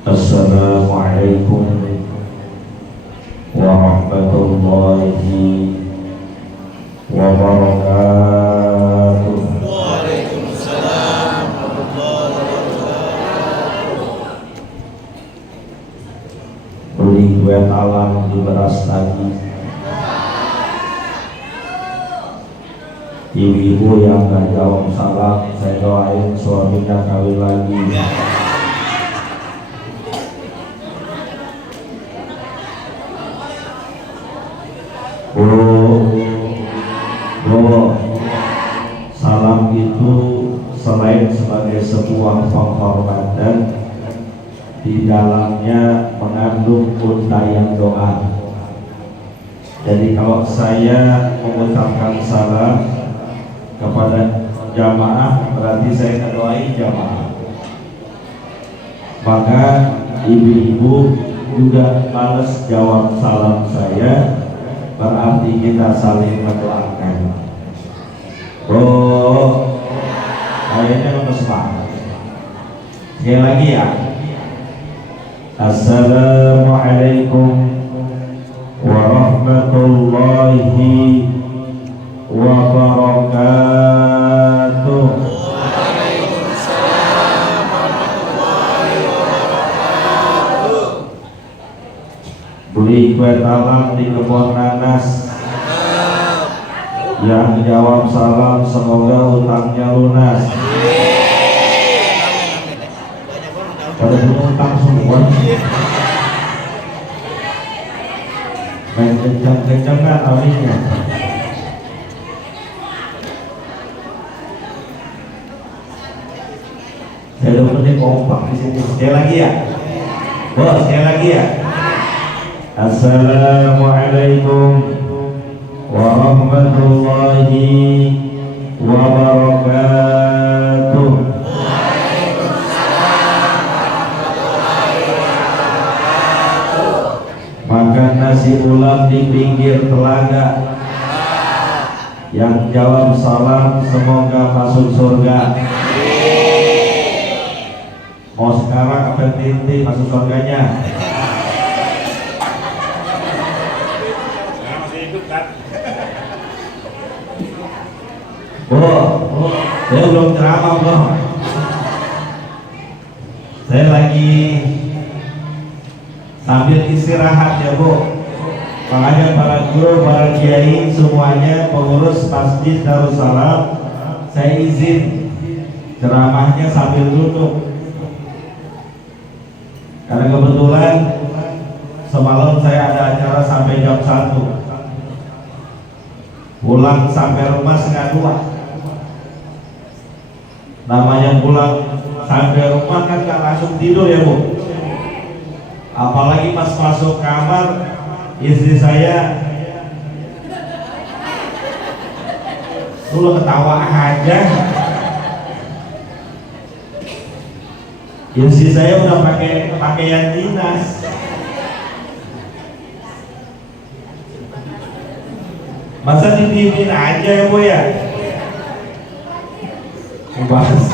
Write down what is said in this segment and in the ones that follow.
Assalamualaikum warahmatullahi wabarakatuh. Waalaikumsalam warahmatullahi wabarakatuh. Beli duet alam di beras lagi. Ibu-ibu yang gak jawab salam, saya doain suaminya kawin lagi. Bu, salam itu selain sebagai sebuah penghormatan, di dalamnya mengandung untayan doa. Jadi kalau saya mengucapkan salam kepada jamaah, berarti saya ngedoain jamaah. Maka ibu-ibu juga balas jawab salam saya, berarti kita saling mendoakan. Bro, kayaknya lemes banget. Sekali lagi ya. Assalamualaikum warahmatullahi wabarakatuh. Waalaikumsalam warahmatullahi wabarakatuh. Beli kue talam di kebun nanas. Yang jawab salam semoga hutangnya lunas. Pada hutang semua. Main kencang-kencangan awalnya. Saya udah penting kompak di sini. Sekali lagi ya. Bos, sekali lagi ya. Assalamualaikum warahmatullahi wabarakatuh. Makan nasi ulam di pinggir telaga. Yang jawab salam semoga masuk surga. Mau sekarang apa tinti masuk surganya? Saya belum ceramah bro. Saya lagi sambil istirahat ya bu. Makanya para guru, para kiai semuanya, pengurus Masjid Darussalam, saya izin ceramahnya sambil duduk. Karena kebetulan semalam saya ada acara sampai jam 1. Pulang sampai rumah setengah 2. Namanya pulang sampai rumah kan gak langsung tidur ya bu. Apalagi pas masuk kamar, istri saya dulu ketawa aja. Istri saya udah pakai pakaian dinas. Masa didiemin aja ya bu ya? Bahas.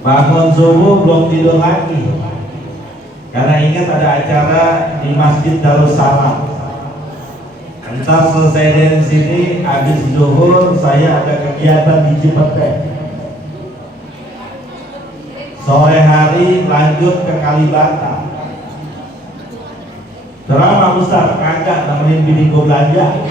Bangun subuh belum tidur lagi. Karena ingat ada acara di Masjid Darussalam. Entar selesai dari sini, habis zuhur saya ada kegiatan di Cipete. Sore hari lanjut ke Kalibata. Ceramah besar, kagak nemenin bini gue belanja.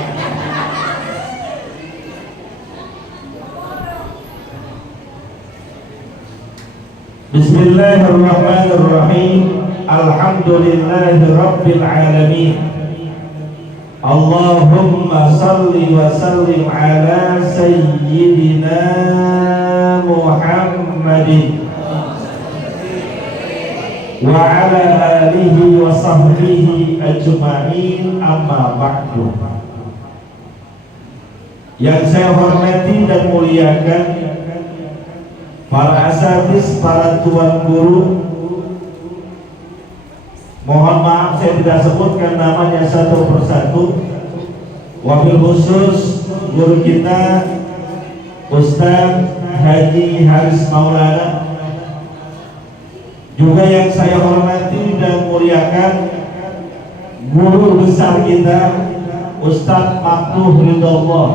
Bismillahirrahmanirrahim. Alhamdulillahi rabbil alamin. Allahumma salli wa sallim ala sayyidina Muhammadin wa ala alihi wa sahbihi ajma'in, amma ba'du. Yang saya hormati dan muliakan para asatidz, para tuan guru, mohon maaf saya tidak sebutkan namanya satu persatu. Wabil khusus guru kita Ustaz Haji Haris Maulana, juga yang saya hormati dan muliakan guru besar kita Ustadz Makruh Ridhollah.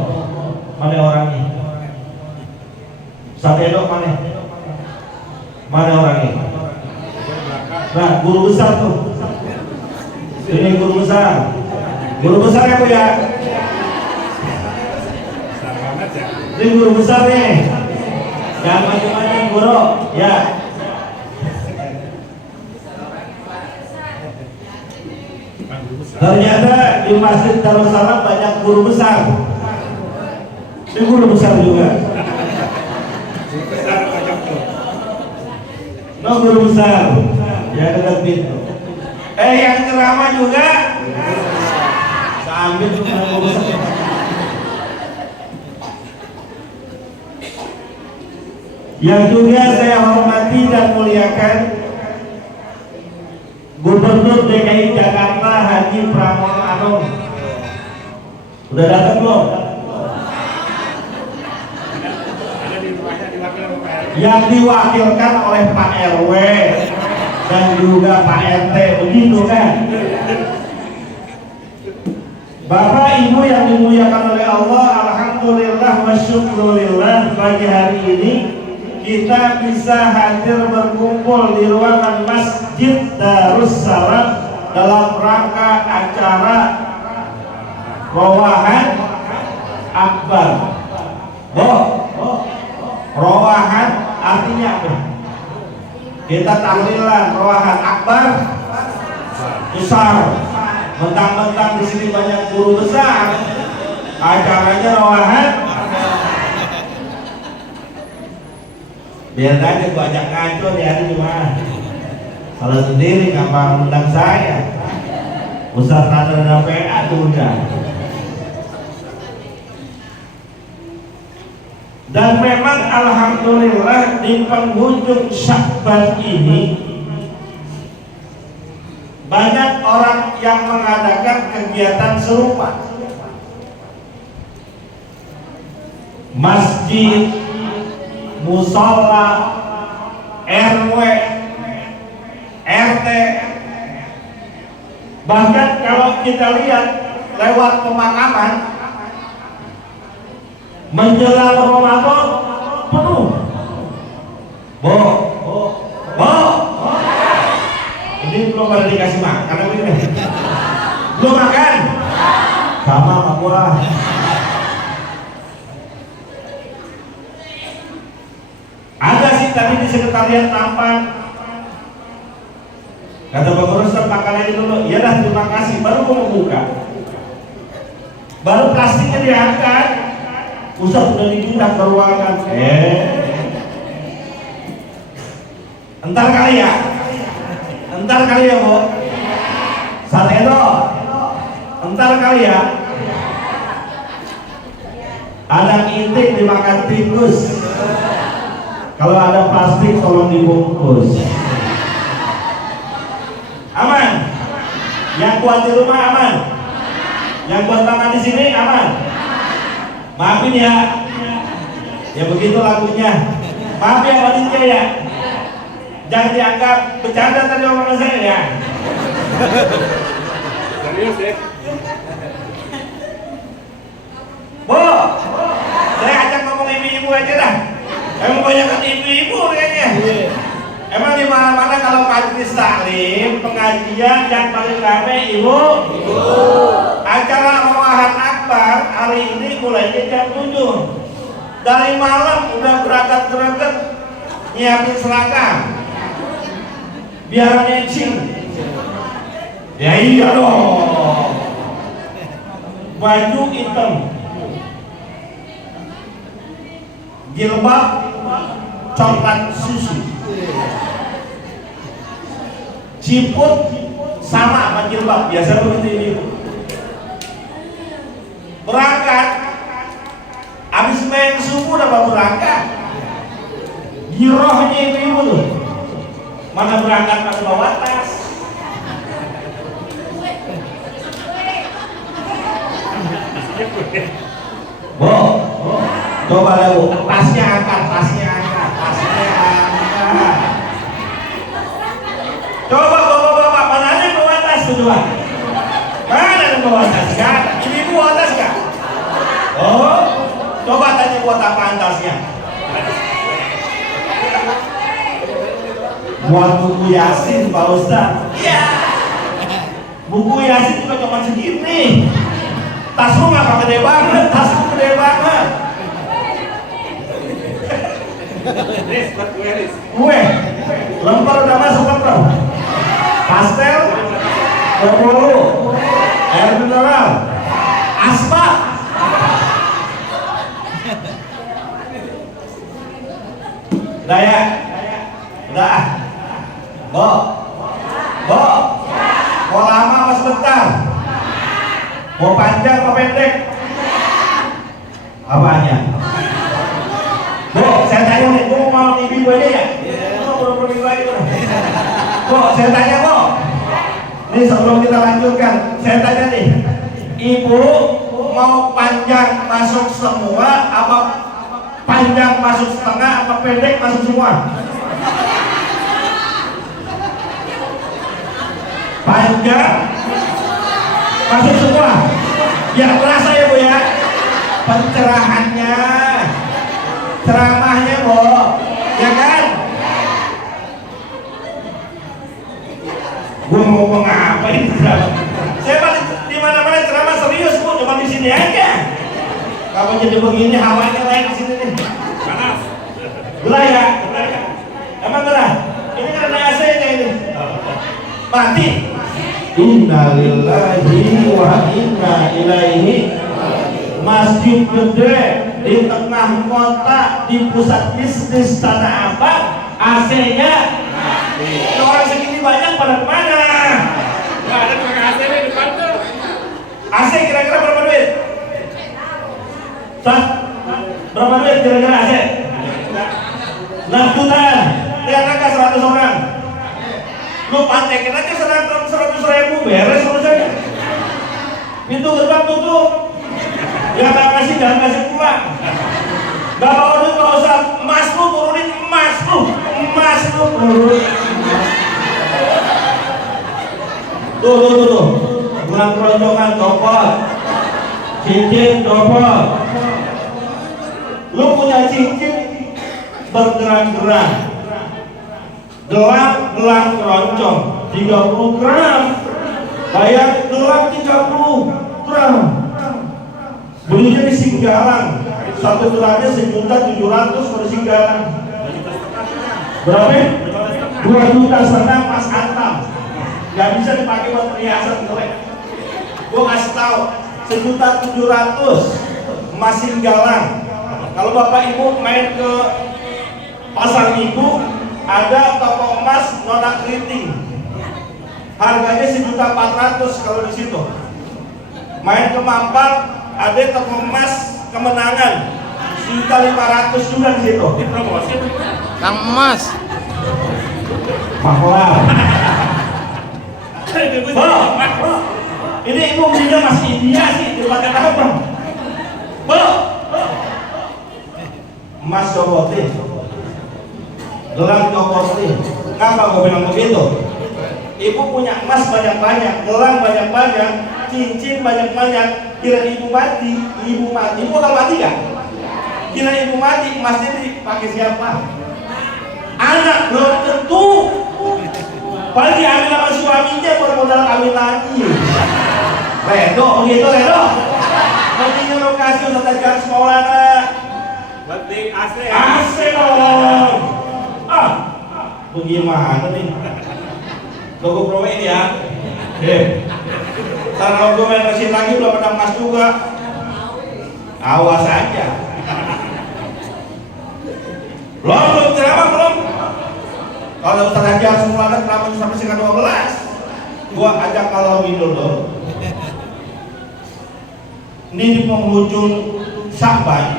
Mana orangnya? Ustadz Edo mana? Mana orangnya? Nah, guru besar tuh. Ini guru besar. Guru besar ya Bu ya? Ini guru besar nih. Jangan macam-macam guru, ya. Ternyata di Masjid Darussalam banyak guru besar. Ini guru besar juga. No, guru besar. Ya dekat pintu. Yang ceramah juga. Sambil guru besar. Yang juga saya hormati dan muliakan Gubernur DKI Jakarta Haji Pramono Anung. Udah datang belum? Yang diwakilkan oleh Pak RW dan juga Pak RT, begitu kan? Bapak Ibu yang dimuliakan oleh Allah, alhamdulillah wa syukurillah, pagi hari ini kita bisa hadir berkumpul di ruangan Masjid Darussalam dalam rangka acara Rowahan Akbar. Rowahan artinya apa? Kita tahlilan Rowahan Akbar besar. Mentang-mentang di sini banyak guru besar, acaranya Rowahan. Biar aja gua ajak ngaco nih hari gimana? Kalau sendiri gampang undang saya. Ustaz Nada PA tuh udah. Dan memang alhamdulillah di penghujung Syakban ini banyak orang yang mengadakan kegiatan serupa. Masjid, musola, RW, RT, bahkan kalau kita lihat lewat pemakaman menjelang Ramadan penuh. Ini belum pada dikasih makan apa ini? Belum makan? Sama sama gua. Ada sih tadi di sekretariat tampan. Kata Bapak Ustaz, makan aja dulu. Iyalah, terima kasih. Baru gua mau buka. Baru plastiknya diangkat. Ustaz udah dipindah ke ruangan. Entar kali ya. Entar kali ya, Bu. Saat itu. Entar kali ya. Anak intik dimakan tikus. Kalau ada plastik tolong dibungkus. Aman. Yang buat di rumah aman. Yang buat makan di sini aman. Maafin ya. Ya begitu lagunya. Maaf ya panitia ya. Jangan dianggap bercanda tadi omongan saya ya. Serius ya? Bu, saya ajak ngomong ibu-ibu aja dah. Emang banyak kan ibu-ibu kayaknya. Emang di mana-mana kalau majelis taklim, pengajian yang paling ramai ibu. Acara Rowahan Akbar hari ini mulainya jam 7. Dari malam udah berangkat nyiapin seragam. Biar matching. Ya iya dong. Baju hitam, jilbab coklat susu, ciput sama sama jilbab biasa begitu ini. Berangkat, habis main subuh dapat berangkat. Girohnya ibu tuh. Mana berangkat pas bawa tas. Bu, Coba deh Bu, tasnya angkat, tasnya angkat, tasnya angkat. Coba bapak-bapak, mana ada yang bawa tas tuh coba? Mana yang bawa tas? Gak ada. Ibu bawa tas gak? Oh, coba tanya buat apaan tasnya? Buat buku Yasin Pak Ustaz. Iya. Buku Yasin juga cuma segini. Tas lu ngapa gede banget? Tas lu gede banget. Gue lemper udah masuk lemper. Pastel 20, air mineral, aspak. Udah ya? Udah. Bo, mau lama apa sebentar? Mau panjang apa pendek? Apanya? Bu, saya tanya nih, Bu mau TV aja ya? Mau TV lagi Bu, saya tanya Bu. Ini sebelum kita lanjutkan, saya tanya nih, Ibu mau panjang masuk semua, apa panjang masuk setengah, apa pendek masuk semua? Panjang masuk semua. Biar terasa ya Bu ya, pencerahannya, ceramahnya Bu, ya kan? Gue mau ngomong apa ini? Saya balik di mana-mana ceramah serius Bu, cuma di sini aja. Kalau jadi begini hawanya lain di sini nih. Panas. Belah ya? Emang belah? Ini kan ada AC-nya ini. Mati. Innalillahi wa inna ilaihi. Masjid gede di tengah kota, di pusat bisnis Tanah Abang, AC-nya orang segini banyak pada kemana? Nggak ada tukang AC di depan tuh. AC kira-kira berapa duit? Sah? Berapa duit kira-kira AC? 6 jutaan. Lihat angka 100 orang. Lu pantekin aja 100.000, beres urusannya. Pintu gerbang tutup. Ya tak kasih, jangan kasih pulang. Gak bawa duit Pak Ustaz. Emas lu turunin, emas lu turunin. Tuh. Bulan keroncongan copot. Cincin copot. Lu punya cincin bergerak-gerak. Gelang keroncong 30 gram. Bayar gelang 30 gram. Belinya di Singgalang. Satu gramnya 1.700.000 kalau di Singgalang. Berapa? 2,5 juta Mas Antam. Gak bisa dipakai buat perhiasan jelek. Gue kasih tahu 1.700.000 emas Singgalang. Kalau Bapak Ibu main ke Pasar Minggu, ada toko emas Nona Keriting, harganya 1.400.000 kalau di situ. Main ke Mampang, ada toko emas Kemenangan, 1.500.000 juga di situ. Ini promosi Kang Emas. Mahal. Ini ibu belinya Mas India sih, dipakai apa? Emas copotin. Gelang copotin. Kenapa gue bilang begitu? Ibu punya emas banyak-banyak, gelang banyak-banyak, cincin banyak-banyak. Kira ibu mati, ibu bakal mati gak? Kira ibu mati, emasnya dipakai siapa? Anak belum tentu. Paling diambil sama suaminya buat modal kawin lagi. Redo, begitu Redo. Mendingnya lokasi Ustaz Haji Maulana. Berarti AC. AC dong. Bagaimana nih? Logo pro ini ya. Kalau gue main mesin lagi udah pernah emas juga. Awas aja. Belum ceramah belum. Kalau Ustaz Haji Maulana kenapa sampai setengah 12? Gua ajak kalau dulu. Ini di penghujung Sya'ban,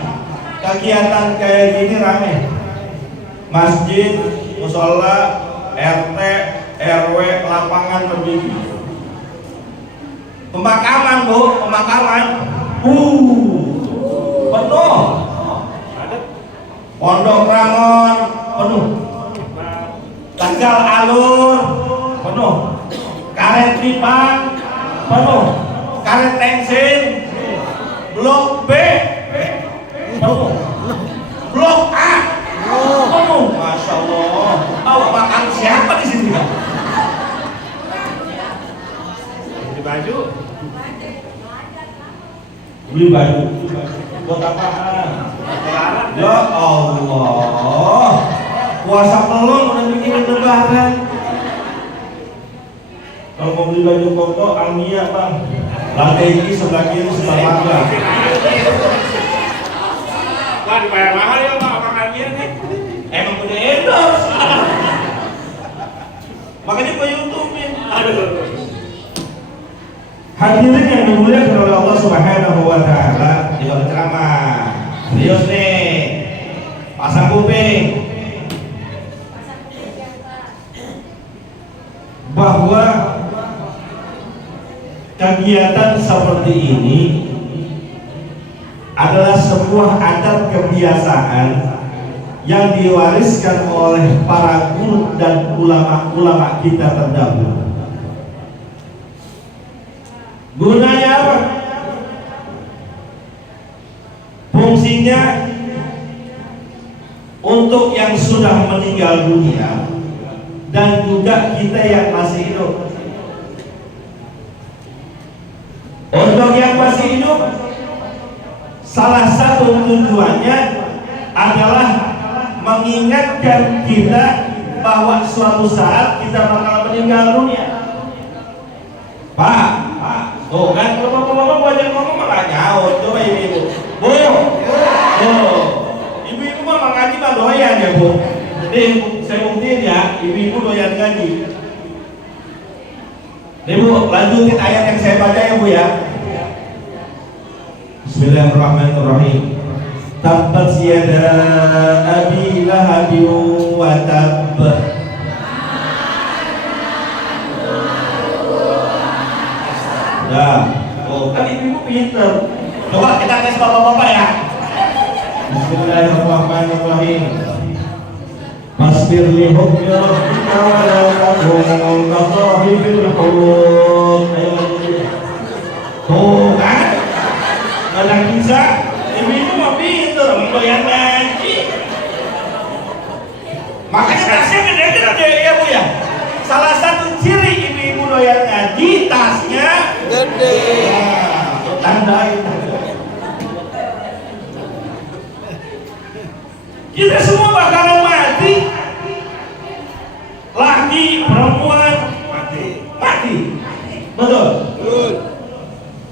kegiatan kayak gini rame. Masjid, musola, RT, RW, lapangan berdiri. Pemakaman Bu, pemakaman. Penuh. Pondok Rangon penuh, Tegal Alur penuh, Karet Lipang penuh, Karet Tengsin, Blok B penuh, Blok A penuh. Masya Allah, makan siapa di sini? Beli baju, beli baju, buat apaan? Ya Allah, puasa pelong udah bikin lebaran. Kalau mau beli baju koko, Almia bang, lantai ini sebelah kiri sebelah mangga. Wah, dibayar mahal ya bang, orang Almia nih. Emang udah endorse. Makanya gue YouTube-in. Hadirin yang dimuliakan oleh Allah Subhanahu wa taala, di bawah ceramah. Serius nih. Pasang kuping. Bahwa kegiatan seperti ini adalah sebuah adat kebiasaan yang diwariskan oleh para guru dan ulama-ulama kita terdahulu. Gunanya apa? Fungsinya untuk yang sudah meninggal dunia dan juga kita yang masih hidup. Untuk yang masih hidup, salah satu tujuannya adalah mengingatkan kita bahwa suatu saat kita bakal meninggal dunia. Pak, tuh kan kalau bapak-bapak banyak ngomong mah nyaut. Coba ibu-ibu, Bu, ibu-ibu mah ngaji mah doyan ya Bu. Jadi saya buktiin ya, ibu-ibu doyan ngaji. Nih Bu, lanjutin ayat yang saya baca ya Bu ya. Bismillahirrahmanirrahim. Tabbat yada abi lahabin wa tabb. Nah, oh kan ibu pinter. Coba kita tes bapak-bapak ya. Bismillahirrahmanirrahim. Masbir li hukmi rabbika wa la takun ka sahibil hud. Tuh kan? Nggak bisa. Ibu-ibu mah pinter, doyan ngaji. Makanya tasnya gede-gede ya Bu ya. Salah satu ciri ibu-ibu doyan ngaji, tasnya gede. Nah, tandain. Kita semua bakalan mati. Laki, perempuan, mati. Betul.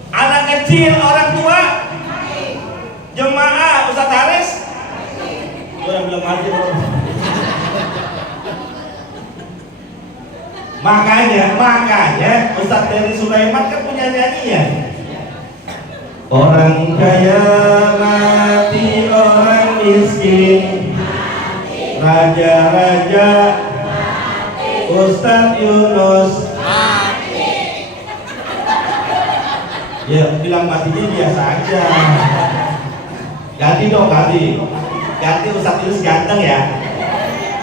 Anak kecil, orang tua, jemaah, Ustadz Haris, gue yang bilang mati. Makanya Ustadz Dari Sulaiman kan punya nyanyian. Orang kaya mati, orang miskin, raja-raja, Ustadz Yunus. Ya bilang matinya biasa aja. Ganti dong, ganti Ustadz Yunus ganteng ya.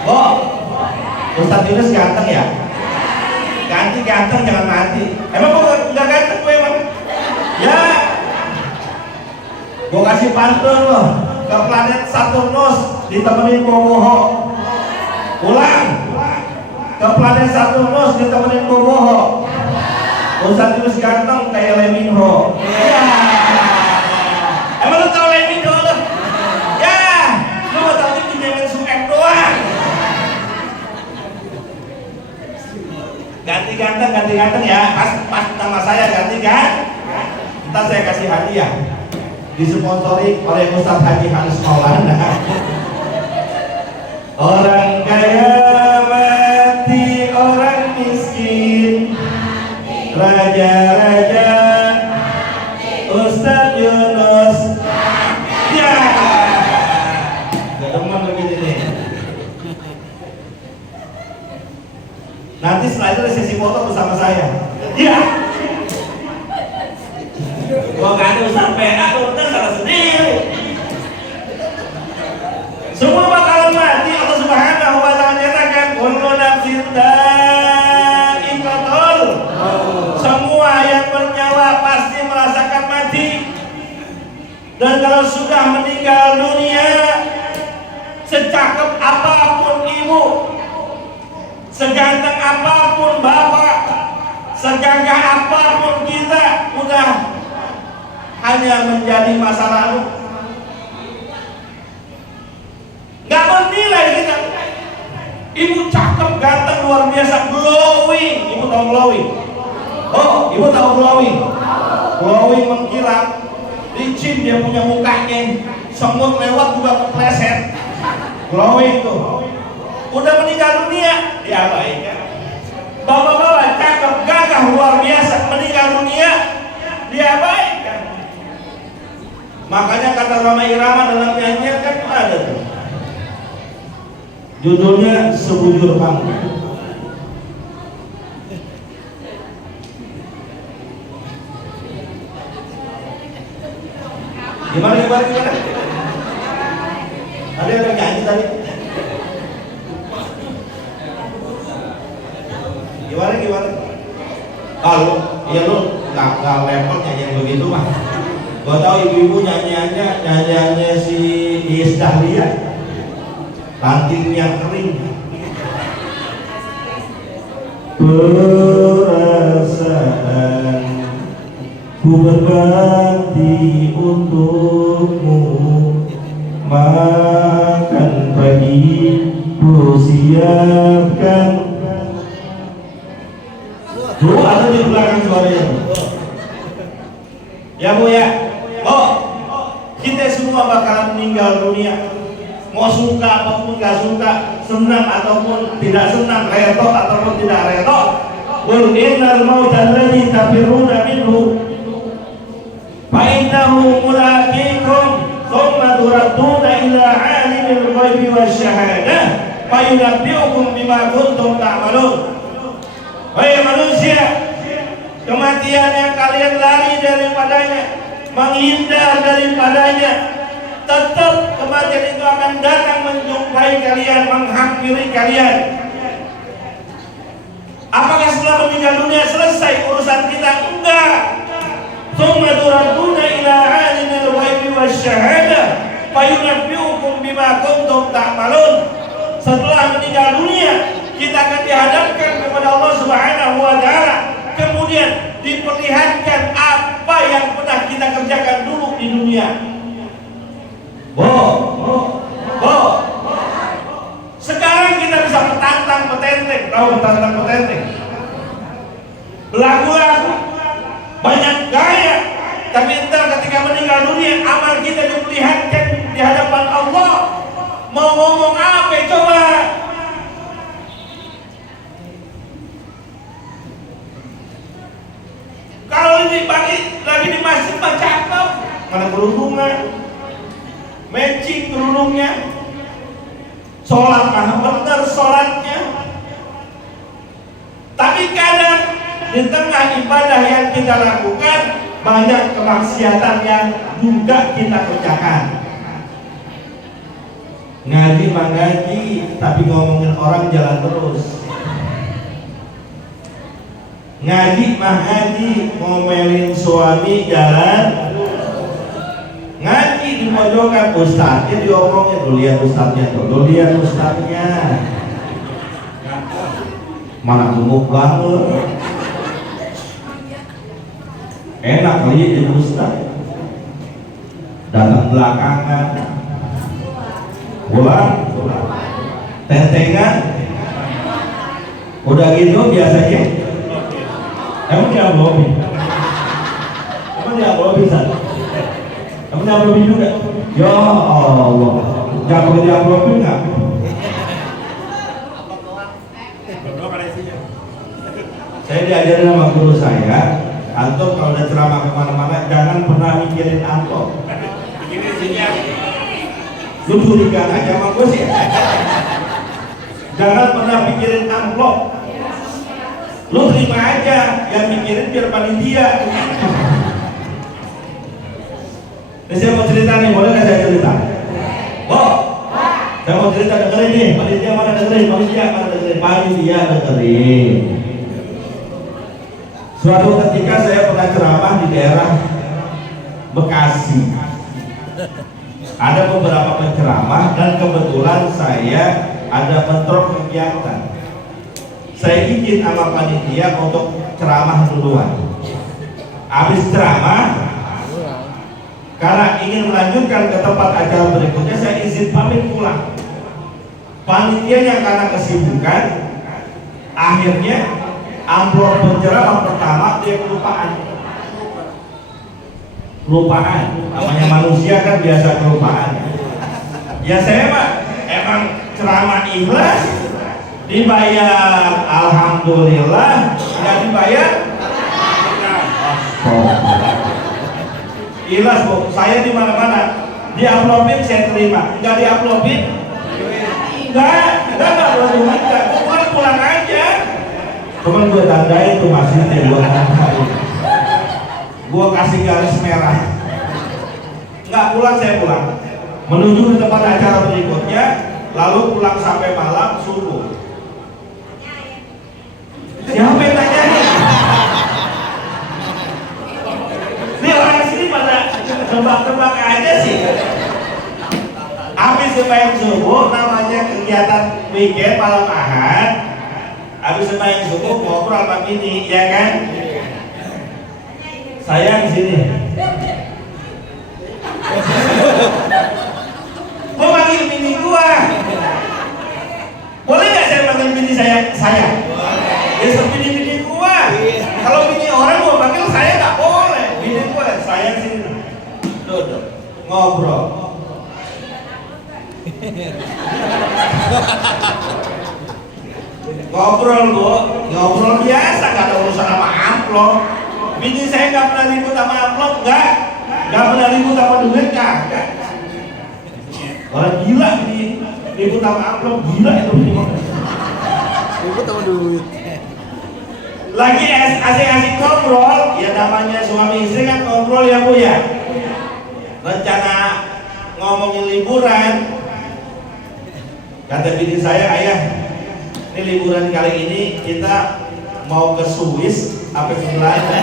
Oh, Ustadz Yunus ganteng ya. Ganti ganteng, jangan mati. Emang kok nggak ganteng gue emang? Ya, gue kasih pantun loh ke planet Saturnus ditemenin Boboho. Ulang ke planet Saturnus ditemenin Boboho. Ustadz Yunus ganteng kayak Leminho. Ya, emang lu tau Leminho lo? Ya, lu mau tau ini Benjamin Sueb doang. Ganti ganteng ya, pas nama saya ganti kan? Ntar saya kasih hadiah, disponsori oleh Ustadz Haji Hans Maulana. Orang kaya mati, orang miskin, raja-raja, Ustadz Yunus. Ya, gak teman begini nih. Nanti setelah itu ada sesi foto bersama saya. Iya. Gua gak ada usaha PA, lu udah salah sendiri. Semua sudah meninggal dunia, secakep apapun ibu, seganteng apapun bapak, segagah apapun kita, udah hanya menjadi masa lalu. Gak bernilai kita. Ibu cakep, ganteng, luar biasa, glowing. Ibu tahu glowing? Oh, ibu tahu glowing? Glowing mengkilap, licin dia punya mukanya, semut lewat juga kepleset. Glowing tuh. Udah meninggal dunia, diabaikan. Bapak-bapak cakep, gagah, luar biasa, meninggal dunia, diabaikan. Makanya kata Rhoma Irama dalam nyanyian kan ada tuh, judulnya Sebujur Bangku. Gimana? Tadi ada nyanyi tadi. Gimana? Kalau ya lu nggak level nyanyi begitu mah. Gua tahu ibu-ibu nyanyiannya si Iis Dahlia, ranting yang kering. Perasaan ku berbakti untukmu, makan pagi ku siapkan. Bu, ada di belakang suaranya. Ya Bu ya. Oh, kita semua bakalan meninggal dunia. Mau suka ataupun gak suka, senang ataupun tidak senang, reto ataupun tidak reto. Qul innal mauta alladzi tafirruna minhu fa innahu mulaqikum thumma turadduna ila 'alimil ghaibi wasyahadah fa yunabbi'ukum bima kuntum ta'malun. Wahai manusia, kematian yang kalian lari daripadanya, menghindar daripadanya, tetap kematian itu akan datang menjumpai kalian, menghampiri kalian. Apakah setelah meninggal dunia selesai urusan kita? Enggak. Tsumma turadduna ila 'alimil ghaibi wasyahadah fa yunabbi'ukum bima kuntum ta'malun. Setelah meninggal dunia, kita akan dihadapkan kepada Allah Subhanahu wa Ta'ala, kemudian diperlihatkan apa yang pernah kita kerjakan dulu di dunia. Sekarang kita bisa petantang petenteng, tahu petantang petenteng? Lagu-lagu, banyak gaya, tapi entar ketika meninggal dunia, amal kita diperlihatkan di hadapan Allah. Mau ngomong apa coba? Kalau ini lagi di masjid mah cakep, mana kerudungnya, matching kerudungnya, sholat mah benar sholatnya. Tapi kadang di tengah ibadah yang kita lakukan, banyak kemaksiatan yang juga kita kerjakan. Ngaji mah ngaji, tapi ngomongin orang jalan terus. Ngaji mah ngaji, ngomelin suami jalan. Ngaji di pojokan, ustadznya diomongin, lu lihat ustadznya tuh, lu lihat ustadznya. Mana gemuk banget. Enak kali jadi ustadz. Datang belakangan. Pulang, tentengan, udah gitu biasanya. Emang dia lobby? San? Emang dia lobby juga? Ya Allah, jangan pakai dia lobby nggak? Saya diajarin sama guru saya, antum kalau udah ceramah kemana-mana jangan pernah mikirin amplop. Lu curigaan aja sama gue sih. Jangan pernah mikirin amplop. Lu terima aja, yang mikirin biar panitia. Ini saya mau cerita nih, boleh nggak saya cerita? Oh, saya mau cerita, dengerin nih. Panitia mana dengerin? Panitia dengerin. Suatu ketika saya pernah ceramah di daerah Bekasi. ada beberapa penceramah dan kebetulan saya ada bentrok kegiatan. Saya izin sama panitia untuk ceramah duluan. Habis ceramah, karena ingin melanjutkan ke tempat acara berikutnya, saya izin pamit pulang. Panitianya karena kesibukan, akhirnya amplop penceramah pertama dia kelupaan. Namanya manusia kan biasa kelupaan. Ya saya mah emang ceramah ikhlas, dibayar alhamdulillah, nggak dibayar ikhlas bu. Saya di mana-mana diaplopin saya terima, nggak diaplopin enggak, pulang aja. Cuman gue tandai tuh masjidnya, gue tandai, gue kasih garis merah. Nggak pulang, saya pulang menuju ke tempat acara berikutnya, lalu pulang sampai malam subuh. Siapa yang nanyain? Ini orang sini pada tebak-tebak aja sih. Habis sembahyang subuh, namanya kegiatan weekend malam Ahad. Habis sembahyang subuh ngobrol sama bini, ya kan? Saya di sini. Gua panggil bini gua. Boleh nggak saya panggil bini saya? Ya seperti bini gua. Kalau bini orang gua panggil saya nggak boleh. Bini gua, saya sini. Duduk, ngobrol. Ngobrol biasa, nggak ada urusan sama amplop. Bini saya nggak pernah ribut sama amplop, nggak pernah ribut sama duit, kagak. Orang gila ini ribut sama amplop, gila itu bini. Ribut sama duit. Lagi asik-asik ngobrol, ya namanya suami istri kan ngobrol ya bu ya. Rencana ngomongin liburan, kata bini saya, ayah, ini liburan kali ini kita mau ke Swiss apa ke Belanda.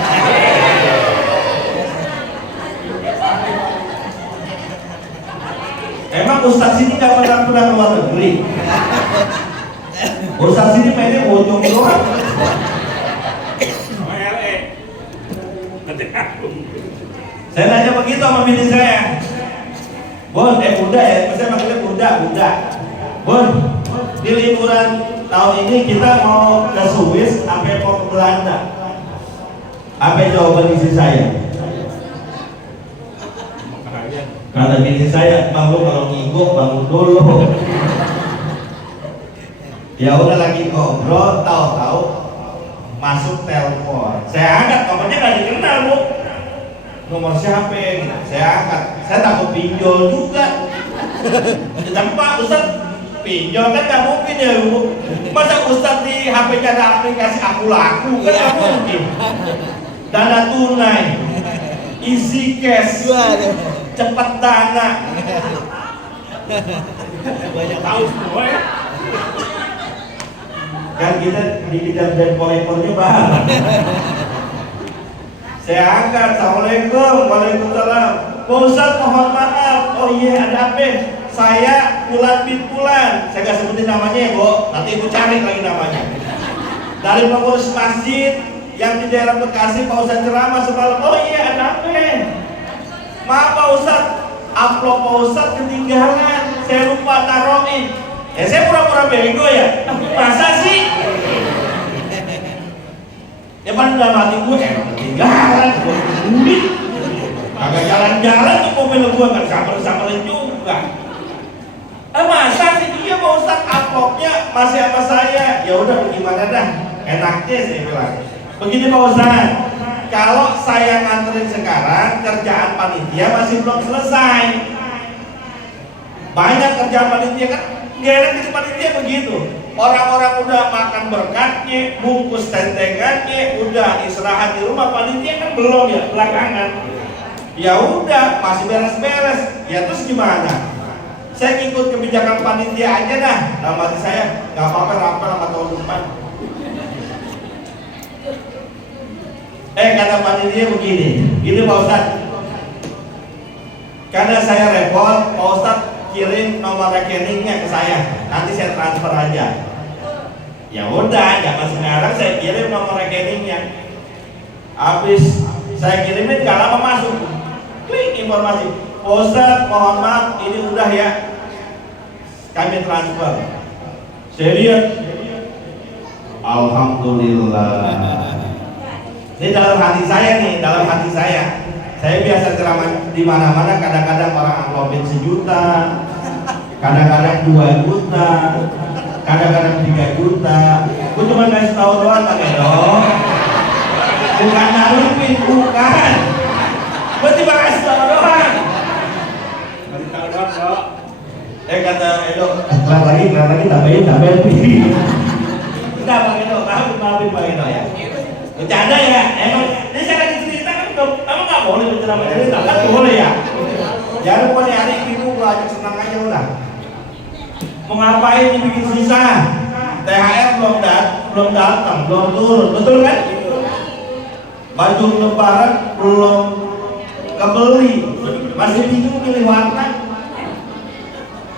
Emang Ustadz sini gak pernah keluar negeri? Ustadz sini mainnya ujung doang. Saya nanya begitu sama bini saya. Bun, Bunda ya, saya panggilnya Bunda. Bun, di liburan tahun ini kita mau ke Swiss, apa mau ke Belanda? Apa jawaban istri saya? Kata bini saya, bang lu kalau ngigok bangun dulu. Ya udah lagi ngobrol, tahu-tahu masuk telepon. Saya angkat, nomornya nggak dikenal bu. Nomor siapa? Saya angkat. Saya takut pinjol juga. Tapi Pak Ustadz, pinjol kan nggak mungkin ya bu. Masa Ustadz di HP-nya ada aplikasi aku laku kan nggak mungkin. Dana tunai, easy cash, cepat dana. Banyak tahu semua ya. Kan kita dikejar dan kolektornya banget. Saya angkat, assalamualaikum, waalaikumsalam. Pak Ustadz mohon maaf. Oh iya, ada apa? Saya Bulan bin Bulan. Saya nggak sebutin namanya ya bu. Nanti ibu cari lagi namanya. Dari pengurus masjid yang di daerah Bekasi, Pak Ustadz ceramah semalam. Oh iya, ada apa? Maaf Pak Ustadz, amplop Pak Ustadz ketinggalan. Saya lupa taruhin. Ya saya pura-pura bego ya. Masa sih? Ya kan udah mati gue, emang ketinggalan, gue duit. Agak jalan-jalan tuh mobil gue, gak samperin juga. Masa sih dia Pak Ustadz amplopnya masih sama saya? Ya udah gimana dah, enaknya saya bilang. Begini Pak Ustadz, kalau saya nganterin sekarang, kerjaan panitia masih belum selesai. Banyak kerjaan panitia kan, geret di panitia begitu. Orang-orang udah makan berkatnya, bungkus tentengannya, udah istirahat di rumah, panitia kan belum ya, belakangan. Ya udah, masih beres-beres. Ya terus gimana? Saya ikut kebijakan panitia aja dah. Dalam hati saya, gak apa-apa rapel sama tahun depan. Kata panitia begini, Pak Ustadz. Karena saya repot, Pak Ustadz kirim nomor rekeningnya ke saya, nanti saya transfer aja. Ya udah, zaman sekarang saya kirim nomor rekeningnya. Habis saya kirimin gak lama masuk, klik informasi, Pak Ustadz mohon maaf ini udah ya, kami transfer. Saya lihat, alhamdulillah. Ini dalam hati saya nih, dalam hati saya. Saya biasa ceramah di mana-mana, kadang-kadang orang amplopin 1 juta, kadang-kadang 2 juta, kadang-kadang 3 juta. Gue cuma kasih tahu doang, Pak Edo. Bukan narupin, bukan. Gue cuma kasih tahu doang. Kasih tahu doang, Dok. Kata Edo, kelar lagi, tambahin. Enggak, Pak Edo, maafin Pak Edo ya. Bercanda ya, emang ini saya lagi cerita kan, emang nggak boleh bercerita cerita kan boleh ya. Jangan lupa nih hari ibu gua ajak senang aja udah. Mau ngapain dibikin susah? THR belum datang, belum turun, betul kan? Baju lebaran belum kebeli, masih bingung pilih warna.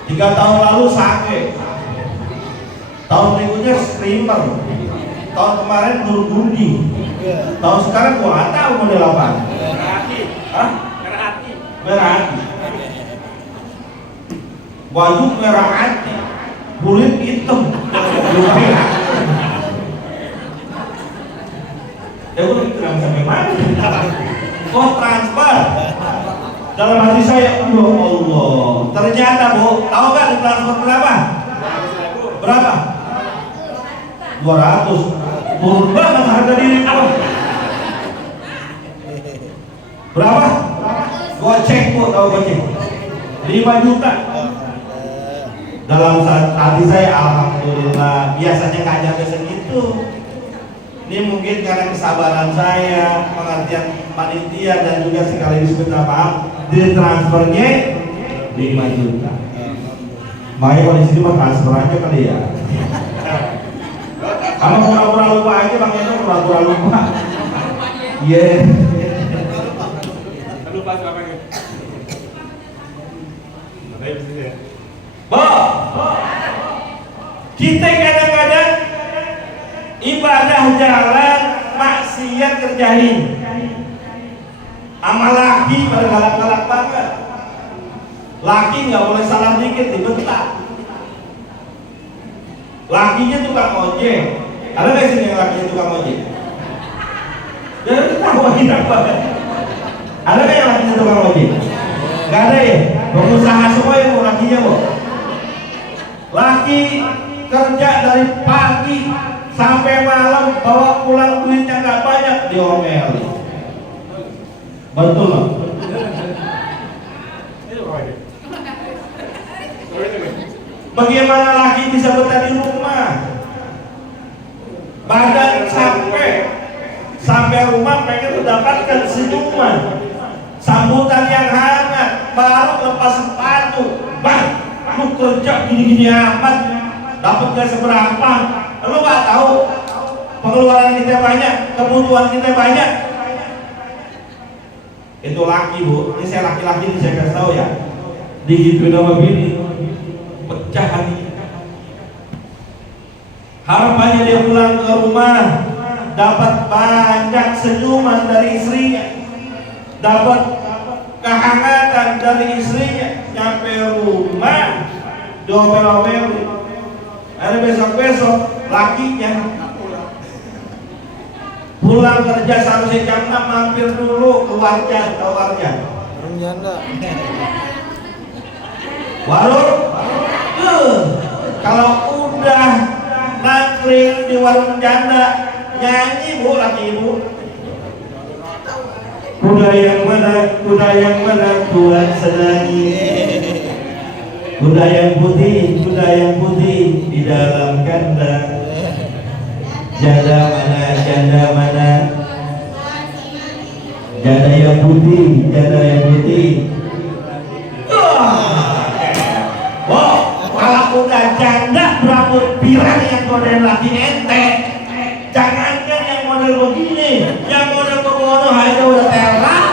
3 tahun lalu sake, tahun berikutnya streamer. Tahun kemarin Nurgundi, tahun sekarang gua nggak tahu model apa. Merah hati. Hah? Merah hati. Merah hati. Baju merah hati, kulit hitam. Ya udah bilang sampai mana? Oh transfer. Dalam hati saya, ya Allah. Ternyata Bu, tahu nggak di transfer berapa? Berapa? 200. Turun banget harga diri gua. Berapa? Gua cek Bu, tahu gua cek 5 juta. Dalam hati saya, alhamdulillah. Biasanya nggak nyampe segitu. Ini mungkin karena kesabaran saya, pengertian panitia dan juga sekaligus minta maaf, di transfernya 5 juta. Makanya kalau di sini mah transfer aja kali ya. Kamu pura-pura lupa aja Bang Edo, pura-pura lupa. Iya. Lupa siapa ini? Makanya di sini ya. Bo, kita kadang-kadang ibadah jalan, maksiat kerjain. Sama laki pada galak-galak banget. Laki nggak boleh salah dikit dibentak. Lakinya tukang ojek. Ada nggak sini yang lakinya tukang ojek? Jangan ketawa kita banget. Ada nggak yang lakinya tukang ojek? Nggak ada ya. Pengusaha semua yang mau lakinya mau. Laki kerja dari pagi sampai malam, bawa pulang duitnya nggak banyak, diomeli. Betul nggak? Bagaimana laki bisa betah di rumah? Badan capek, sampai rumah pengen mendapatkan senyuman, sambutan yang hangat, baru lepas sepatu. Bang, lu kerja gini-gini amat, dapat gak seberapa? Lu nggak tahu pengeluaran kita banyak, kebutuhan kita banyak. Itu laki Bu, ini saya laki-laki ini saya kasih tahu ya. Digituin sama bini, pecah hati. Harapannya dia pulang ke rumah dapat banyak senyuman dari istrinya, dapat kehangatan dari istrinya. Nyampe rumah diomel-omel. Ada besok-besok lakinya pulang kerja seharusnya jam 6 mampir dulu ke Warjan, tahu Warjan? Warung janda. Warung? Kalau udah nangkring di warung janda, nyanyi Bu, laki ibu. Kuda yang mana Tuhan senangi. Kuda yang putih di dalam kandang. Janda mana janda yang putih. Oh, kalau udah janda berambut pirang yang model laki ente, jangankan yang model begini, yang model bermono aja udah terak.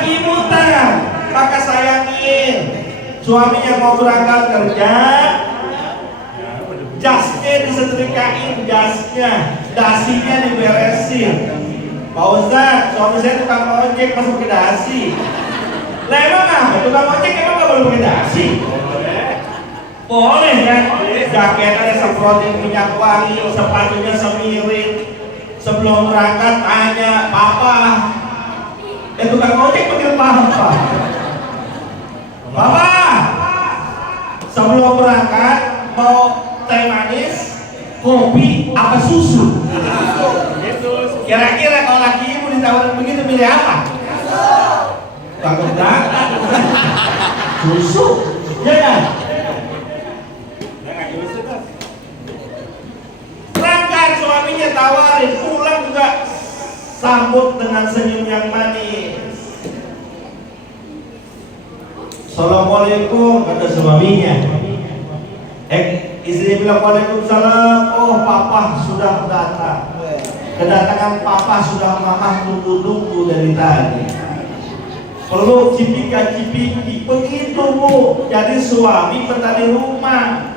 lagi mutan, maka sayangin. Suaminya mau berangkat kerja, jasnya disetrikain, jasnya, dasinya diberesin. Pak Ustadz, suami saya tukang ojek masuk ke dasi. Lah emang apa? Tukang ojek emang gak boleh pakai dasi? Boleh kan? Jaketnya semprotin minyak wangi, sepatunya semirit. Sebelum berangkat tanya, Papa, tukang ojek panggil Papa. Papa, sebelum berangkat mau teh manis, kopi, apa susu? Kira-kira kalau laki ibu ditawarin begitu milih apa? Takut berangkat. Susu, ya kan? Berangkat suaminya tawarin, pulang juga sambut dengan senyum yang manis. Assalamualaikum, kata suaminya. Istri bilang waalaikumsalam. Oh, papa sudah datang. Kedatangan papa sudah mama tunggu-tunggu dari tadi. Perlu cipika-cipiki. Begitu bu. Jadi suami petani rumah.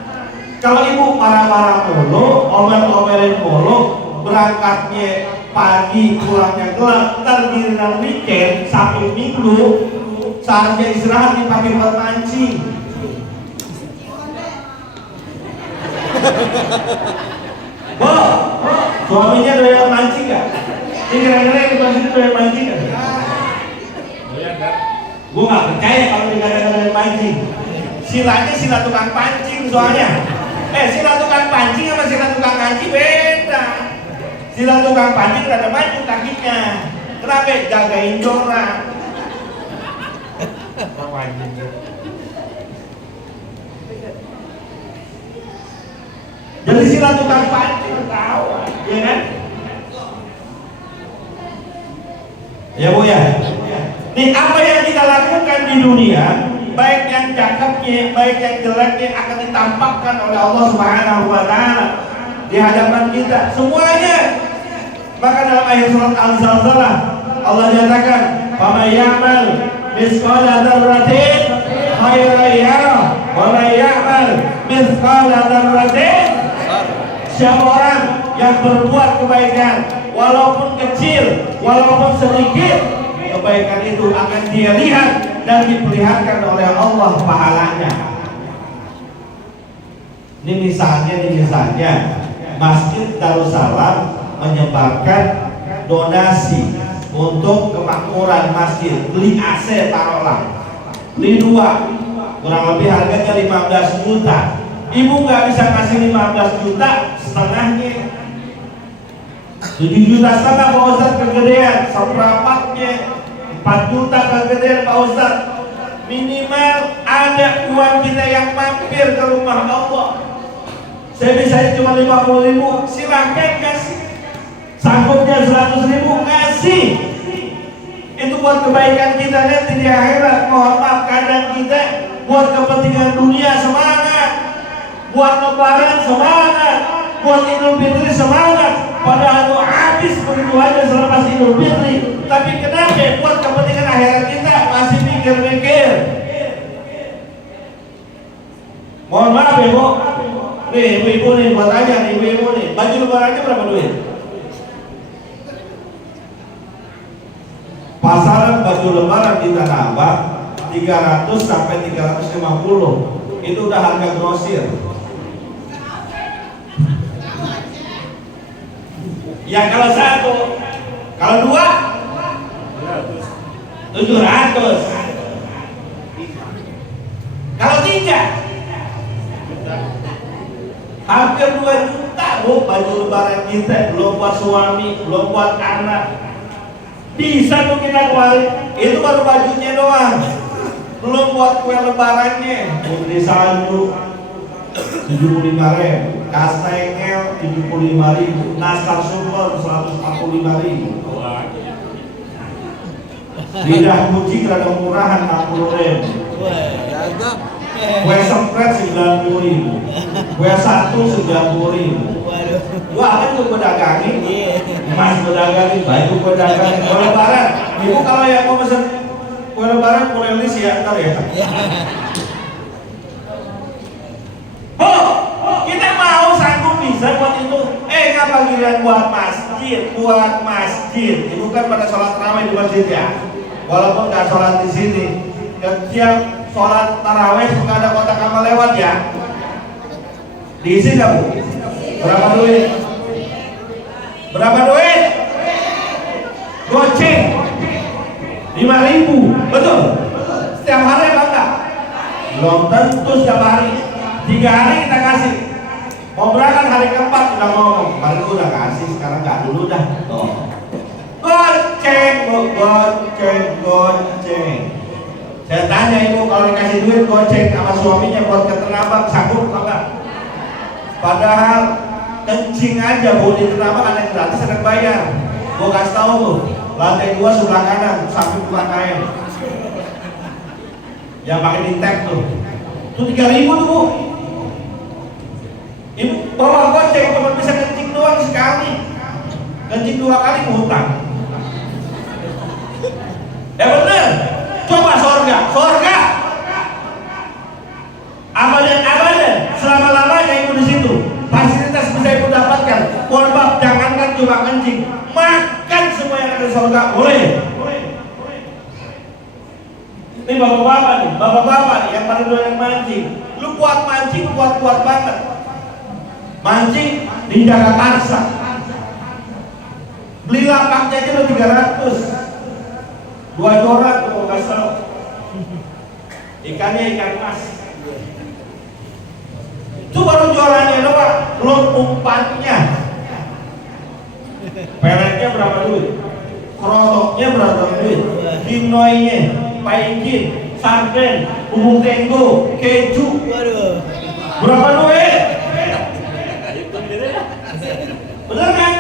Kalau ibu marah-marah mulu, omel-omelin mulu, berangkatnya pagi, pulangnya gelap, tergiliran weekend, Sabtu Minggu, saatnya istirahat dipakai buat mancing. Bo, suaminya doyan mancing gak? Ini kira-kira yang di doyan mancing gak? Gue gak percaya kalau dikatakan doyan mancing. Silanya sila tukang pancing soalnya. Sila tukang pancing sama sila tukang kancing beda. Sila tukang pancing ada maju kakinya. Kenapa? Jagain joran. Jadi sila tukang pancing tahu, ya kan? Ya bu ya. Nih apa yang kita lakukan di dunia, baik yang cakepnya, baik yang jeleknya akan ditampakkan oleh Allah Subhanahu wa taala di hadapan kita semuanya. Maka dalam ayat surat Al-Zalzalah Allah nyatakan, "Faman ya'mal mithqala dzarratin khairan yarah, wa man ya'mal mithqala dzarratin." Siapa orang yang berbuat kebaikan walaupun kecil, walaupun sedikit, kebaikan itu akan dia lihat dan diperlihatkan oleh Allah pahalanya. Ini misalnya Masjid Darussalam menyebarkan donasi untuk kemakmuran masjid, beli AC taruhlah, beli 2, kurang lebih harganya 15 juta. Ibu nggak bisa kasih 15 juta, setengahnya 7,5 juta Pak Ustadz kegedean, seperempatnya 4 juta kegedean Pak Ustadz. Minimal ada uang kita yang mampir ke rumah Allah. Saya bisa cuma 50.000, silahkan kasih. Sanggupnya 100.000, kasih. Itu buat kebaikan kita nanti di akhirat. Mohon maaf, kadang kita buat kepentingan dunia semangat, buat lebaran semangat, buat Idul Fitri semangat, padahal itu habis begitu aja selepas Idul Fitri. Tapi kenapa buat kepentingan akhirat kita masih mikir-mikir? Mohon maaf ya bu. Nih ibu-ibu nih, buat aja nih ibu-ibu nih, baju lebarannya berapa duit? Pasaran baju lebaran di Tanah Abang 300 sampai 350. Itu udah harga grosir. Ya kalau 1, kalau 2 700. Kalau 3 hampir 2 juta bu baju lebaran kita, belum buat suami, belum buat anak. Bisa tuh kita keluarin, itu baru bajunya doang, belum buat kue lebarannya. Putri salju 75.000, kastengel 75.000, nastar super 145.000, lidah kucing rada murahan 60.000, kue sempret 90.000, kue 1 90.000. Gua apa tuh gua dagangin, emas gua dagangin, baju gua dagangin. Kalau lebaran, ibu kalau yang mau pesen kue lebaran boleh list ya ntar ya. Oh, kita mau sanggup bisa buat itu. Ngapa giliran buat masjid? Itu kan pada sholat tarawih di masjid ya. Walaupun nggak sholat di sini, setiap sholat tarawih suka ada kotak amal lewat ya. Diisi nggak bu? Berapa duit? Berapa duit? Goceng 5.000, betul? Setiap hari apa enggak? Belum tentu setiap hari. 3 hari kita kasih. Mau berangkat hari keempat udah ngomong, kemarin udah kasih, sekarang nggak dulu dah. Goceng. Saya tanya ibu kalau dikasih duit goceng sama suaminya buat ke Tanah Abang sanggup enggak? Padahal kencing aja bu di Tanah Abang ada yang gratis ada yang bayar. Gua kasih tahu tuh, lantai 2 sebelah kanan samping UMKM yang pakai di tap tuh. Itu 3.000 tuh bu. Ibu bawa goceng cuma bisa kencing doang sekali, kencing 2 kali ngutang. Ya bener, coba sorga abadan selama-lamanya ibu di situ. Fasilitas bisa ibu dapatkan. Mohon maaf, jangankan cuma kencing, makan semua yang ada di sorga boleh. Ini bapak-bapak nih yang pada doyan mancing. Lu kuat mancing, kuat banget. Mancing di Jakarta. Beli lapaknya aja udah 300. 2 joran tuh mau kasih tau. Ikannya ikan mas. Itu baru jualannya doang, belum umpannya. Peletnya berapa duit? Krotoknya berapa duit? Dinoinya, paikin, sarden, bumbu tenggo, keju. Berapa duit? Bener kan?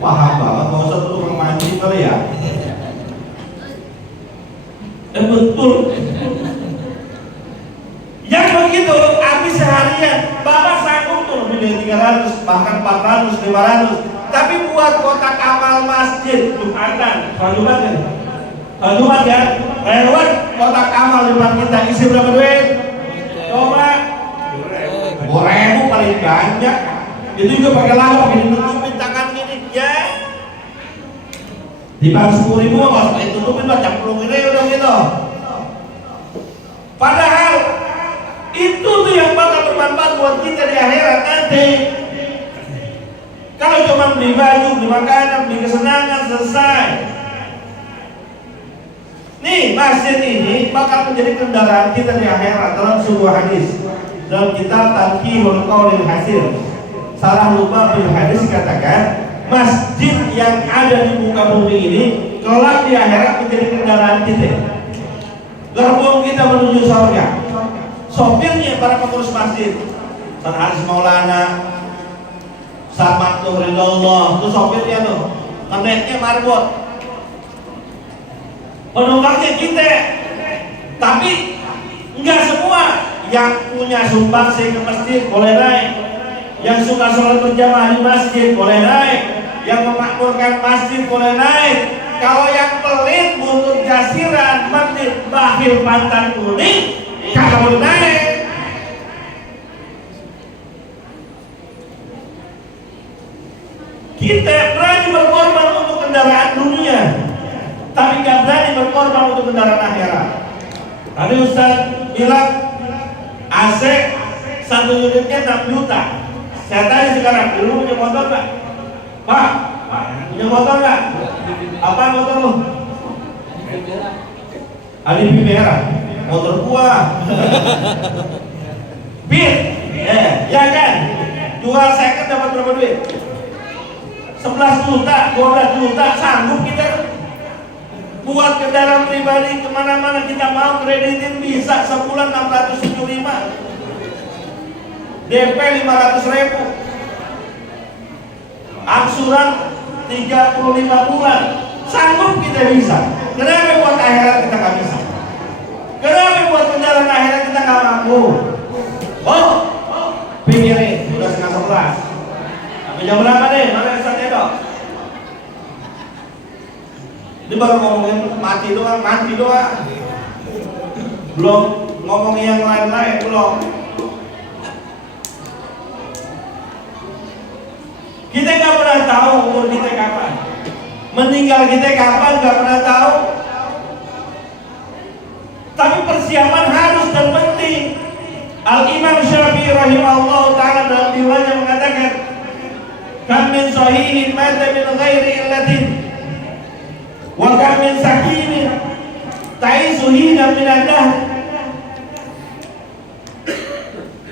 Paham banget, gak usah tuh mancing kali ya. Betul. Yang begitu, habis seharian, bapak sanggup tuh lebih dari 300, bahkan 400, 500. Tapi buat kotak amal masjid, Jumatan, Jumat ya, lewat kotak amal di depan kita, isi berapa duit? Coba 2.000 paling banyak. Itu juga pakai lagu, pakai ditutupin tangan gini, ya. Di bang 10.000 nggak usah ditutupin, baca pelung ini udah gitu. Padahal itu tuh yang bakal bermanfaat buat kita di akhirat nanti. Kalau cuma beli baju, beli makanan, beli kesenangan, selesai. Nih, masjid ini bakal menjadi kendaraan kita di akhirat dalam sebuah hadis. Dalam kitab Tanqihul Qaulil Hasil, Sarah Lupa bil hadis katakan, masjid yang ada di muka bumi ini kelak di akhirat menjadi kendaraan kita. Gerbong kita menuju surga. Sopirnya para pengurus masjid, San Haris Maulana, Samad Tuhridullah, itu sopirnya tuh, keneknya marbot. Penumpangnya kita, tapi enggak semua. Yang punya sumbangsi ke masjid boleh naik, yang suka sholat berjamaah di masjid boleh naik, yang memakmurkan masjid boleh naik. Kalau yang pelit, buntut jasiran, masjid, bakhil, pantan kuning, kagak boleh naik. Kita berani berkorban untuk kendaraan dunia, tapi gak berani berkorban untuk kendaraan akhirat. Tadi Ustaz bilang AC 1 unitnya 6 juta. Saya tanya sekarang, dulu punya motor gak? Pak, punya motor gak? Apa motor lu? Alibi merah. Motor gua. Bir, ya kan? Jual second dapat berapa duit? 11 juta, 12 juta, sanggup kita buat kendaraan pribadi kemana-mana. Kita mau kreditin bisa sebulan 675, DP 500.000, angsuran 35 bulan, sanggup kita bisa. Kenapa buat akhirat kita nggak bisa? Kenapa buat kendaraan akhirat kita nggak mampu? Oh, pikirin, udah 10:30. Sampai jam berapa deh? Mana Ustaz Edo? Ini baru ngomongin mati doang, belum ngomongin yang lain-lain, belum. Kita nggak pernah tahu umur kita kapan, meninggal kita kapan, nggak pernah tahu. Tapi persiapan harus dan penting. Al-Imam Syafi'i rahimahullah ta'ala dalam diwannya mengatakan, kam min sahihin mata min ghairi illatin wa kam min sakimin ta'isu hina min adah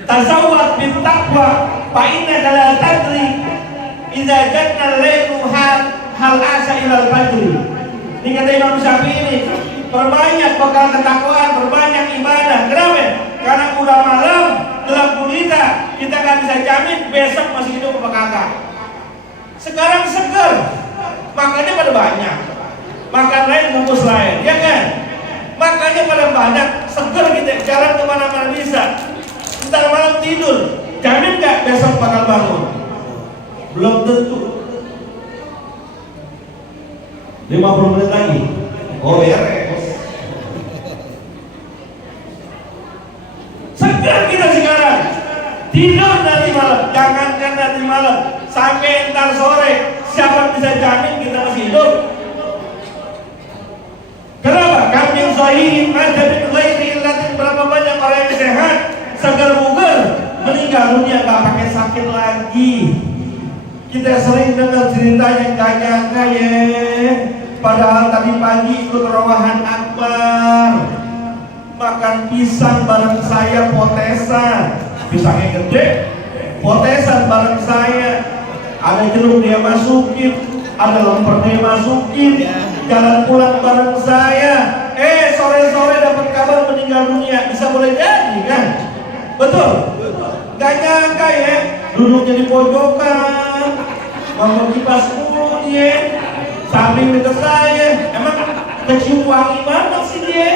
tasawwad bin taqwa fa innaka la tadri idza janna al-laylu hal asa ila al-fajri. Ini kata Imam Syafi'i ini, perbanyak bekal ketakwaan, perbanyak ibadah. Kenapa? Karena udah malam, gelap gulita, kita nggak bisa jamin besok masih hidup apa kagak. Sekarang seger, makannya pada banyak, makan lain bungkus lain, ya kan? Makanya pada banyak, seger kita, jalan kemana-mana bisa. Ntar malam tidur, jamin nggak besok bakal bangun? Belum tentu. 50 menit lagi, oh beres. Segar kita sekarang, tidur nanti malam, jangankan nanti malam, sampai entar sore, siapa bisa jamin kita masih hidup? Kenapa? Kami sahihin ada min ghairi illatin, berapa banyak orang yang sehat, segar bugar, meninggal dunia gak pakai sakit lagi. Kita sering dengar cerita yang gak nyangka ya. Padahal tadi pagi ikut rawahan akbar, makan pisang bareng saya potesan, pisangnya gede, potesan bareng saya. Ada jeruk dia masukin, ada lemper dia masukin, jalan pulang bareng saya. Sore-sore dapat kabar meninggal dunia, bisa boleh jadi kan? Betul? Gak nyangka ya, duduknya di pojokan, ngomong kipas mulu dia, samping dekat saya, emang kecium wangi banget sih dia.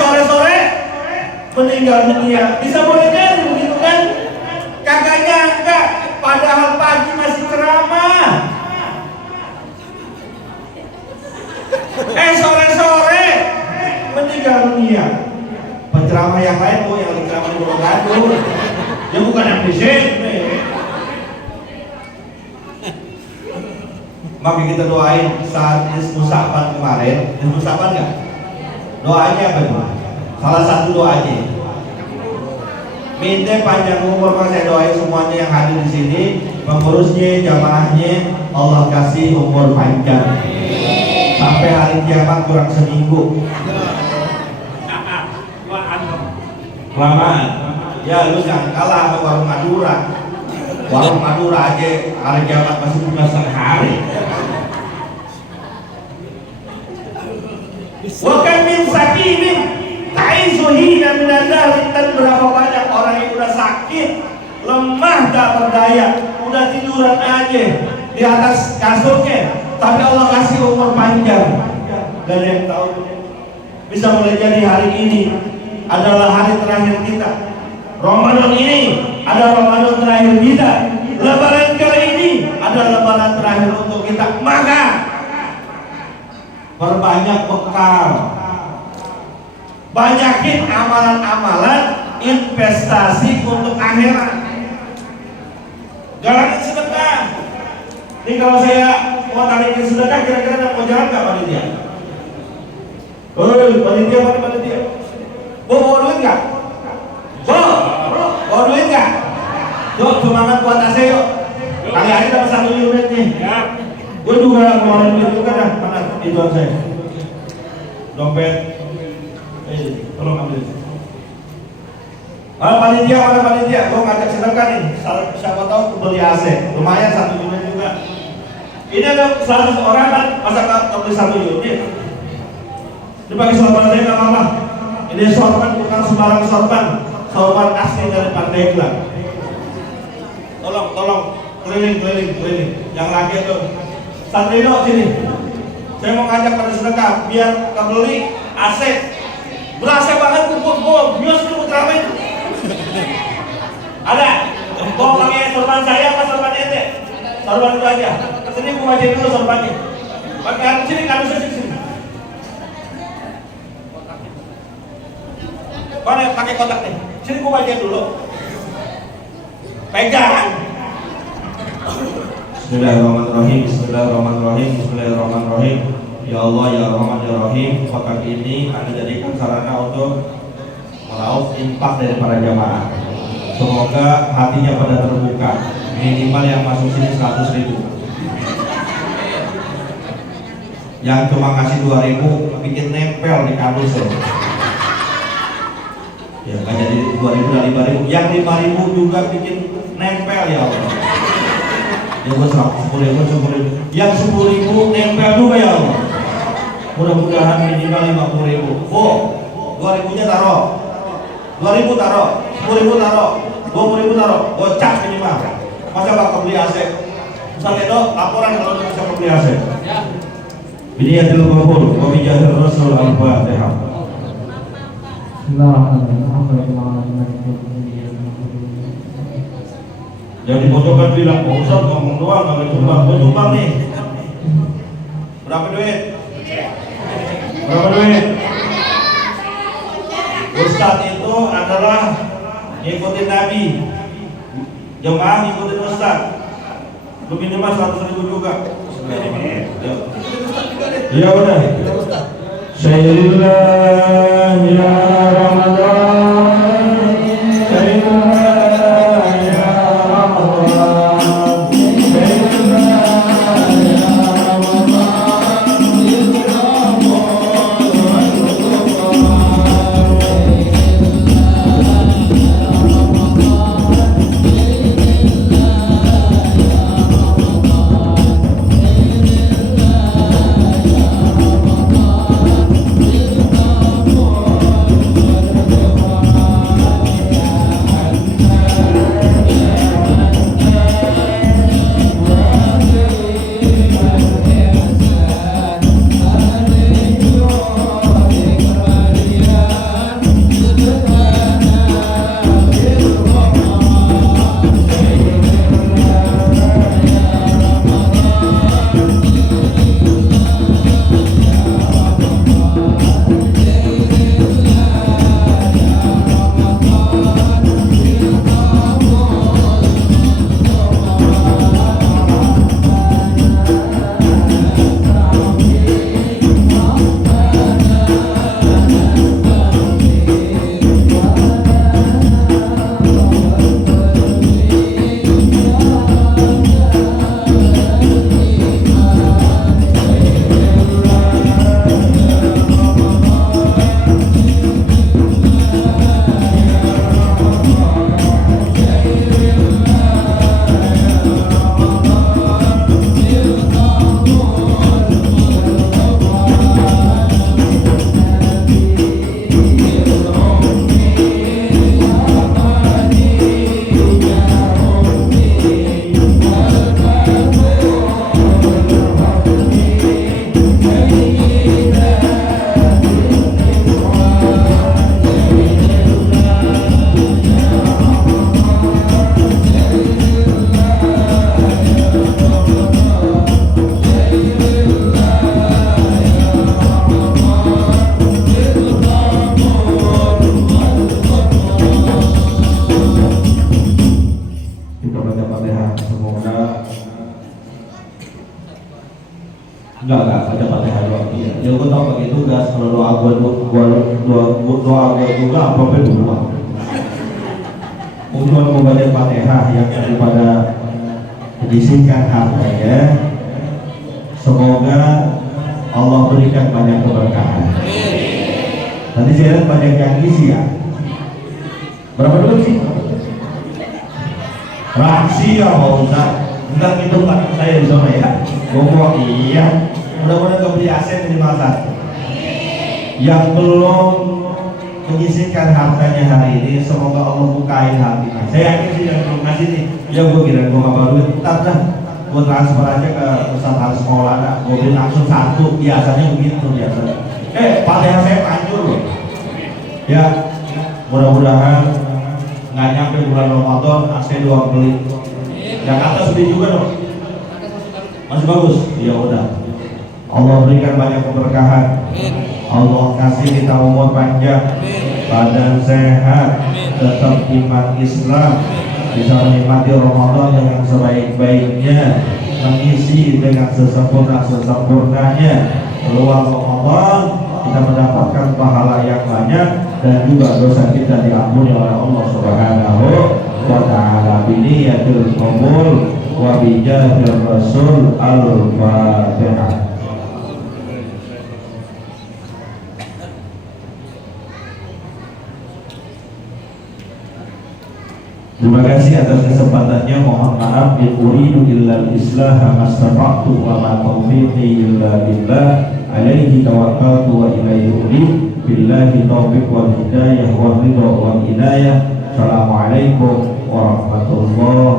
Sore-sore meninggal dunia, bisa boleh jadi begitu kan? Kagak nyangka, padahal pagi masih ceramah. Sore-sore meninggal dunia. Penceramah yang lain yang lagi ceramah di Borobudur, ya bukan yang di sini. Maka kita doain saat Musapan kemarin, Musapan nggak? Doanya apa itu? Salah satu doanya. Minta panjang umur, mas saya doain semuanya yang hadir di sini, pengurusnya, jamaahnya, Allah kasih umur panjang sampai hari kiamat kurang seminggu. Kelamaan. Ya lu jangan kalah sama warung Madura. Warung Madura aja hari kiamat masih buka sehari. Wakan min sakimin ta'izuhina minadari, dan berapa banyak orang yang udah sakit, lemah, gak berdaya, udah tiduran aja di atas kasurnya, tapi Allah kasih umur panjang. Dan yang tahu bisa mulai jadi hari ini adalah hari terakhir kita. Ramadan ini adalah Ramadan terakhir kita. Lebaran kali ini adalah lebaran terakhir untuk kita. Maka perbanyak bekal, banyakin amalan-amalan investasi untuk akhirat. Galangin sedekah. Ini kalau saya mau tarikin sedekah, kira-kira mau jalan nggak panitia? Panitia mana panitia? Bawa duit nggak? Bawa duit nggak? Yuk, semangat buat AC yuk. Kali hari dapat 1 unit nih. Gue juga ngeluarin duit juga dah. Mana ituan saya? Dompet. Tolong ambil. Panitia mana panitia? Gue ngajak sedekah nih. Siapa tahu beli AC. Lumayan 1 unit juga. Ini ada 100 orang kan, masa nggak beli 1 unit? Ini pakai sorban saya nggak apa-apa. Ini sorban bukan sembarang sorban, sorban asli dari Pandeglang. Tolong, keliling. Yang lagi itu, Sandrino sini. Saya mau ngajak pada sedekah, biar kebeli AC. Berasa banget kumpul bios dulu terawih. Ada? Mau pakai sorban saya apa sorban ente? Sorban itu aja. Sini gua aja dulu sorbannya. Pakai sini, kardus sini. Mana pakai kotak nih? Sini gua bacain dulu. Pegang. Bismillahirrahmanirrahim. Bismillahirrahmanirrahim. Bismillahirrahmanirrahim. Ya Allah, ya Rahman, ya Rahim. Kotak ini Anda jadikan sarana untuk meraup infak dari para jamaah. Semoga hatinya pada terbuka. Minimal yang masuk sini 100.000. Yang cuma ngasih 2.000 bikin nempel di kardus ya. Ya nggak jadi 2.000 dan 5.000. Yang 5.000 juga bikin nempel ya Allah. Ya buat 10.000, 10.000. Yang 10.000 nempel juga ya Allah. Mudah-mudahan minimal 50.000. Oh, 2.000-nya taruh. 2.000 taruh, 10.000 taruh, 20.000 taruh. Gocap minimal. Masa nggak kebeli AC? Ustaz Edo, laporan kalau bisa kebeli AC. Ya. Bidiyatil qabul wa bi jahil Rasul al-Fatihah. Yang dipojokan bilang, "Pak Ustaz ngomong doang, nggak nyumbang." Mau nyumbang nih. Berapa duit? Berapa duit? Ustaz itu adalah ngikutin Nabi. Jemaah ngikutin Ustaz. Lu minimal 100.000 juga. Ya udah. Sayyidillah ya Ramadan. Sayyidillah ya Ramadan. Sayyidillah ya Enggak, baca Fatihah doang. Iya. Ya gua tahu bagi tugas kalau doa gua juga apa dua. Cuma mau baca Fatihah yang daripada disingkat hartanya. Semoga Allah berikan banyak keberkahan. Tadi saya lihat banyak yang isi ya. Berapa dulu sih? Rahasia Pak Ustaz. Entar gitu Pak saya di sana ya. Ngomong iya. Mudah-mudahan kau beli aset minimal satu. Yang belum menyisihkan hartanya hari ini, semoga Allah bukain hatinya. Saya yakin sih yang belum ngasih nih. Ya gue kira gue gak bawa duit. Ntar dah, gue transfer aja ke perusahaan sekolah dah. Gue beli langsung satu. Biasanya begitu biasanya. Padahal saya manjur loh. Ya, mudah-mudahan nggak nyampe bulan Ramadan, AC doang beli. Yang atas beli juga dong. Masih bagus? Iya udah. Allah berikan banyak keberkahan. Allah kasih kita umur panjang, badan sehat, tetap iman Islam, bisa menikmati Ramadan dengan sebaik-baiknya, mengisi dengan sesempurna-sempurnanya. Keluar Ramadan kita mendapatkan pahala yang banyak dan juga dosa kita diampuni oleh Allah Subhanahu wa ta'ala. Biniyatil qabul wa bijahir Rasul. Al-Fatihah. Terima kasih atas kesempatannya. Mohon maaf, in uridu illal islaha mastata'tu wa ma taufiqi illa billah, alaihi tawakkaltu wa ilaihi unib. Billahi taufiq wal hidayah wal ridha wal inayah. Assalamualaikum warahmatullahi